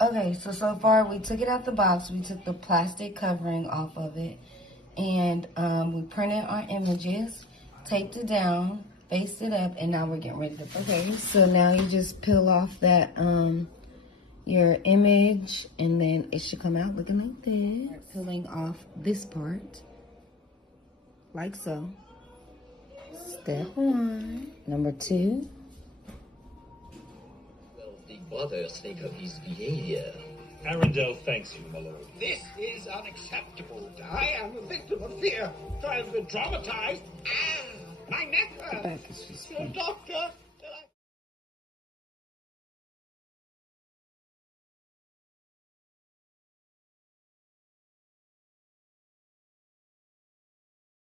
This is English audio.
Okay, so far we took it out the box. We took the plastic covering off of it. And we printed our images, taped it down, faced it up, and now we're getting ready to print. Okay, so now you just peel off that, your image, and then it should come out looking like this. Start peeling off this part, like so. Step 1. Number 2. Well, the brothers think of his behavior. Arundel thanks you, my lord. This is unacceptable. I am a victim of fear. I have been traumatized. Ah, my neck hurts. Back is just Doctor,